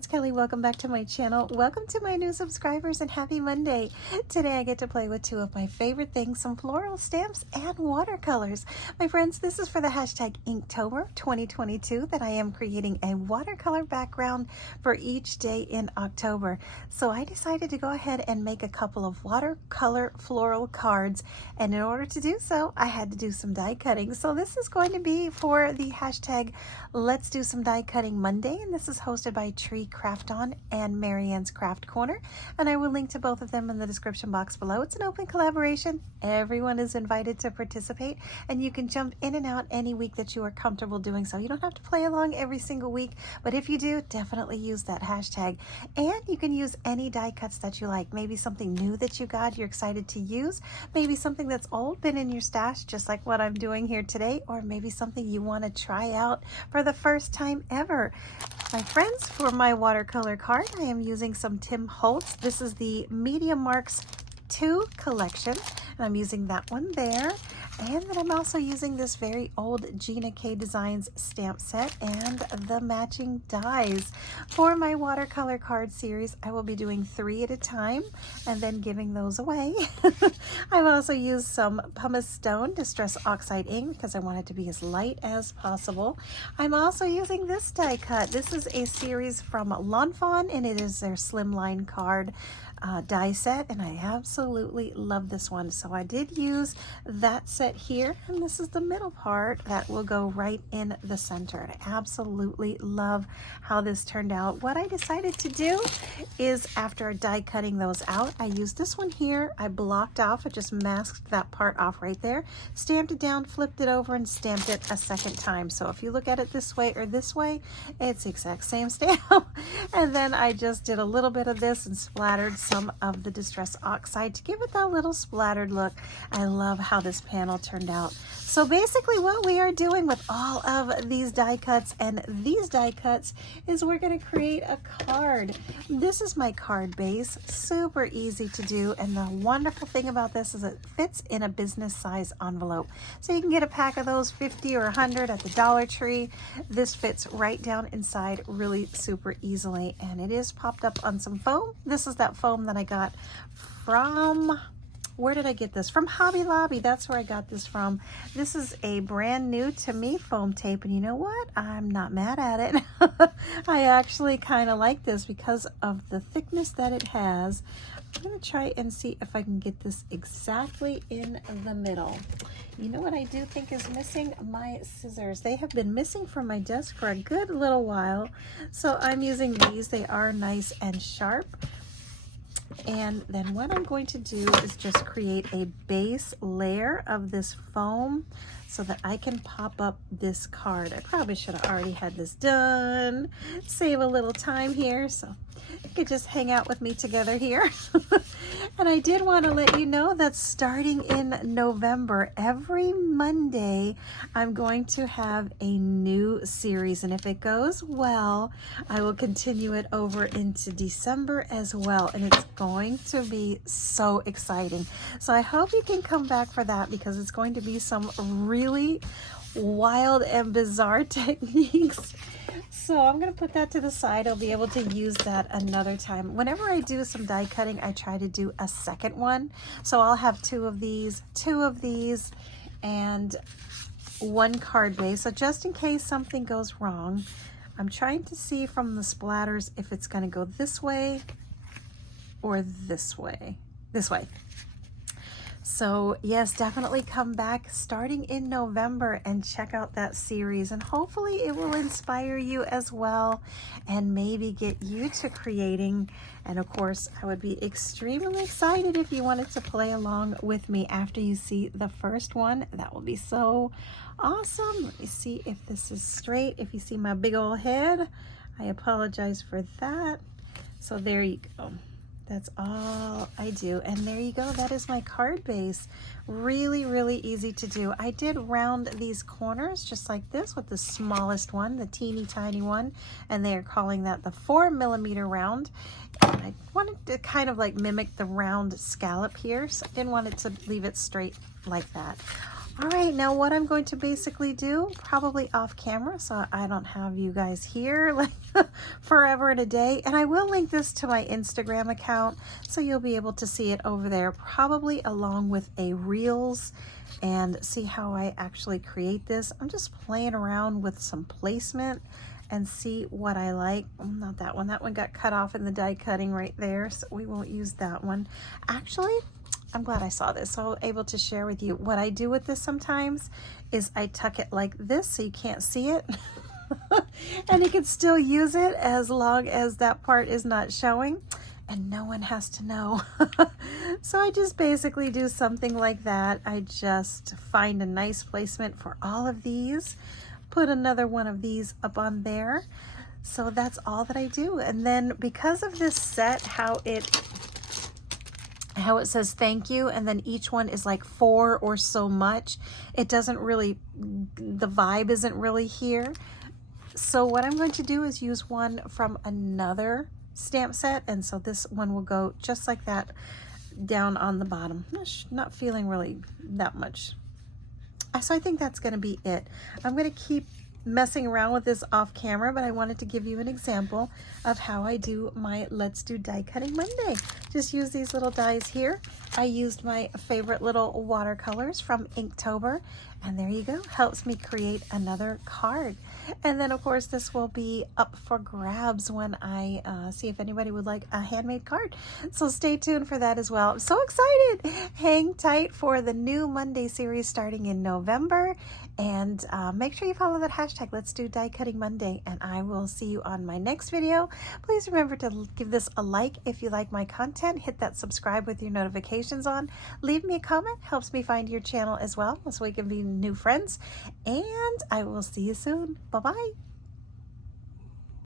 it's Kelly. Welcome back to my channel. Welcome to my new subscribers and happy Monday. Today I get to play with two of my favorite things, some floral stamps and watercolors. My friends, this is for the hashtag Inktober 2022 that I am creating a watercolor background for each day in October. So I decided to go ahead and make a couple of watercolor floral cards, and in order to do so I had to do some die cutting. So this is going to be for the hashtag Let's Do Some Die Cutting Monday, and this is hosted by Tree Craft On and Marianne's Craft Corner, and I will link to both of them in the description box below. It's an open collaboration. Everyone is invited to participate, and you can jump in and out any week that you are comfortable doing so. You don't have to play along every single week, but if you do, definitely use that hashtag. And you can use any die cuts that you like. Maybe something new that you got you're excited to use, maybe something that's old, been in your stash, just like what I'm doing here today, or maybe something you want to try out for the first time ever. My friends, for my watercolor card, I am using some Tim Holtz. This is the Media Marks 2 collection, and I'm using that one there. And then I'm also using this very old Gina K Designs stamp set and the matching dies. For my watercolor card series, I will be doing 3 at a time and then giving those away. I've also used some pumice stone distress oxide ink because I want it to be as light as possible. I'm also using this die cut. This is a series from Lawn Fawn, and it is their slimline card die set, and I absolutely love this one. So I did use that set here, and this is the middle part that will go right in the center. I absolutely love how this turned out. What I decided to do is, after die cutting those out, I used this one here. I blocked off, I just masked that part off right there, stamped it down, flipped it over, and stamped it a second time. So if you look at it this way or this way, it's the exact same stamp. And then I just did a little bit of this and splattered some of the distress oxide to give it that little splattered look. I love how this panel turned out. So basically what we are doing with all of these die cuts and these die cuts is we're going to create a card. This is my card base, super easy to do, and the wonderful thing about this is it fits in a business size envelope. So you can get a pack of those 50 or 100 at the Dollar Tree. This fits right down inside really super easily, and it is popped up on some foam. This is that foam that I got from, where did I get this? From Hobby Lobby. That's where I got this from. This is a brand new to me foam tape, and you know what? I'm not mad at it. I actually kind of like this because of the thickness that it has. I'm going to try and see if I can get this exactly in the middle. You know what I do think is missing? My scissors. They have been missing from my desk for a good little while, so I'm using these. They are nice and sharp. And then what I'm going to do is just create a base layer of this foam so that I can pop up this card. I probably should have already had this done. Save a little time here, so you could just hang out with me together here. And I did want to let you know that starting in November, every Monday, I'm going to have a new series. And if it goes well, I will continue it over into December as well. And it's going to be so exciting. So I hope you can come back for that, because it's going to be some really wild and bizarre techniques. So I'm going to put that to the side. I'll be able to use that another time. Whenever I do some die cutting, I try to do a second one. So I'll have two of these, and one card base. So just in case something goes wrong, I'm trying to see from the splatters if it's going to go this way or this way. This way. So yes, definitely come back starting in November and check out that series, and hopefully it will inspire you as well and maybe get you to creating. And of course, I would be extremely excited if you wanted to play along with me after you see the first one. That will be so awesome. Let me see if this is straight. If you see my big old head, I apologize for that. So there you go. That's all I do. And there you go. That is my card base. Really, really easy to do. I did round these corners just like this with the smallest one, the teeny tiny one. And they are calling that the 4mm round. And I wanted to kind of like mimic the round scallop here. So I didn't want it to leave it straight like that. All right, now what I'm going to basically do, probably off camera, so I don't have you guys here like forever and a day, and I will link this to my Instagram account, so you'll be able to see it over there, probably along with a Reels, and see how I actually create this. I'm just playing around with some placement and see what I like. Not that one. That one got cut off in the die cutting right there, so we won't use that one. Actually, I'm glad I saw this, so I'm able to share with you. What I do with this sometimes is I tuck it like this so you can't see it. And you can still use it as long as that part is not showing and no one has to know. So I just basically do something like that. I just find a nice placement for all of these, put another one of these up on there. So that's all that I do. And then because of this set, how it says thank you, and then each one is like 4 or so much, it doesn't really, the vibe isn't really here. So what I'm going to do is use one from another stamp set, and so this one will go just like that down on the bottom. Not feeling really that much. So I think that's going to be it. I'm going to keep messing around with this off camera, but I wanted to give you an example of how I do my Let's Do Die Cutting Monday. Just use these little dies here. I used my favorite little watercolors from Inktober, and there you go. Helps me create another card. And then of course this will be up for grabs when I see if anybody would like a handmade card. So stay tuned for that as well. I'm so excited. Hang tight for the new Monday series starting in November. And make sure you follow that hashtag, Let's Do Die Cutting Monday, and I will see you on my next video. Please remember to give this a like if you like my content. Hit that subscribe with your notifications on. Leave me a comment, helps me find your channel as well, so we can be new friends. And I will see you soon. Bye-bye.